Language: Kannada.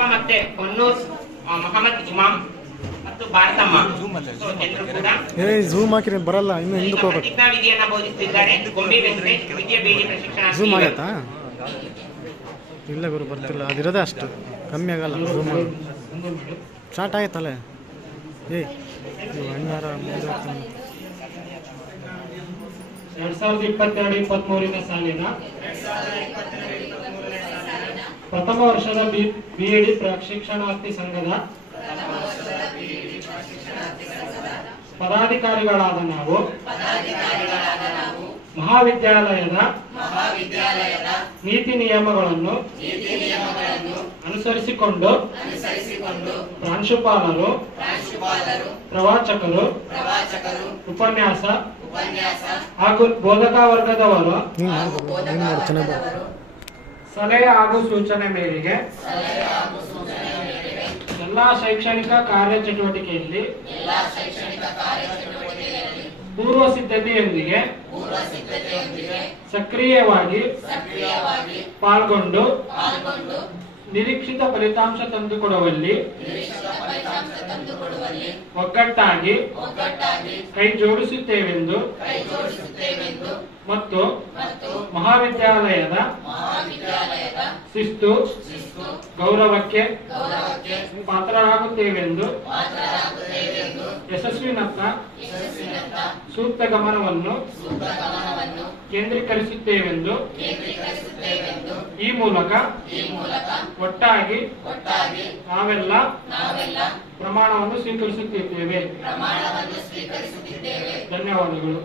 ಪುಷ್ಪ ಮತ್ತೆ ಹೊನ್ನೂರ್ ಮೊಹಮ್ಮದ್ ಇಮಾಮ್ ಮತ್ತು ಭಾರತಮ್ಮ. ಏ ಝೂಮ್ ಹಾಕಿರಿ ಬರಲ್ಲ ಇನ್ನು ಹಿಂದಕ್ಕೆ ಹೋಗಬೇಕು. ಪ್ರತಿಜ್ಞಾ ವಿಧಿಯನ್ನ ಬೋಧಿಸುತ್ತಿದ್ದಾರೆ ಗೊಂಬೆ ವೆಂಕಟೇಶ್ ವಿದ್ಯಾ ಬೇಡಿ ಪ್ರಶಿಕ್ಷಣ ಝೂಮ್ ಆಗತ್ತಾ? ಇಲ್ಲ ಗುರು ಬರ್ತಿಲ್ಲ. ಅದಿರೋದೇ ಅಷ್ಟು. ಕಮ್ಮಿ ಆಗಲ್ಲ ಝೂಮ್ ಸ್ಟಾರ್ಟ್ ಆಯ್ತಲ್ಲ ಏಯ್ ಅಣ್ಣಾರ. ಎರಡ್ ಸಾವಿರದ ಇಪ್ಪತ್ತೆರಡು ಇಪ್ಪತ್ಮೂರನೇ ಸಾಲಿನ ಪ್ರಥಮ ವರ್ಷದ ಬಿ ಬಿಇಡಿ ಪ್ರಶಿಕ್ಷಣಾರ್ಥಿ ಸಂಘದ ಪದಾಧಿಕಾರಿಗಳಾದ ನಾವು. ಮಹಾವಿದ್ಯಾಲಯದ ನೀತಿ ನಿಯಮಗಳನ್ನು ಅನುಸರಿಸಿಕೊಂಡು ಪ್ರಾಂಶುಪಾಲರು, ಪ್ರವಾಚಕರು, ಉಪನ್ಯಾಸ ಹಾಗೂ ಬೋಧಕ ವರ್ಗದವರು ಸಲಹೆ ಹಾಗೂ ಸೂಚನೆ ಮೇರೆಗೆ ಎಲ್ಲಾ ಶೈಕ್ಷಣಿಕ ಕಾರ್ಯಚಟುವಟಿಕೆಯಲ್ಲಿ ಪೂರ್ವ ಸಿದ್ಧತೆಯೊಂದಿಗೆ ಸಕ್ರಿಯವಾಗಿ ಪಾಲ್ಗೊಂಡು ನಿರೀಕ್ಷಿತ ಫಲಿತಾಂಶ ತಂದುಕೊಡುವಲ್ಲಿ ಒಗ್ಗಟ್ಟಾಗಿ ಕೈ ಜೋಡಿಸುತ್ತೇವೆಂದು ಮತ್ತು ಮಹಾವಿದ್ಯಾಲಯದ ಶಿಸ್ತು ಗೌರವಕ್ಕೆ ಪಾತ್ರರಾಗುತ್ತೇವೆಂದು ಯಶಸ್ವಿನತ್ತ ಸೂಕ್ತ ಗಮನವನ್ನು ಕೇಂದ್ರೀಕರಿಸುತ್ತೇವೆಂದು ಈ ಮೂಲಕ ಒಟ್ಟಾಗಿ ನಾವೆಲ್ಲ ಪ್ರಮಾಣವನ್ನು ಸ್ವೀಕರಿಸುತ್ತಿದ್ದೇವೆ. ಧನ್ಯವಾದಗಳು.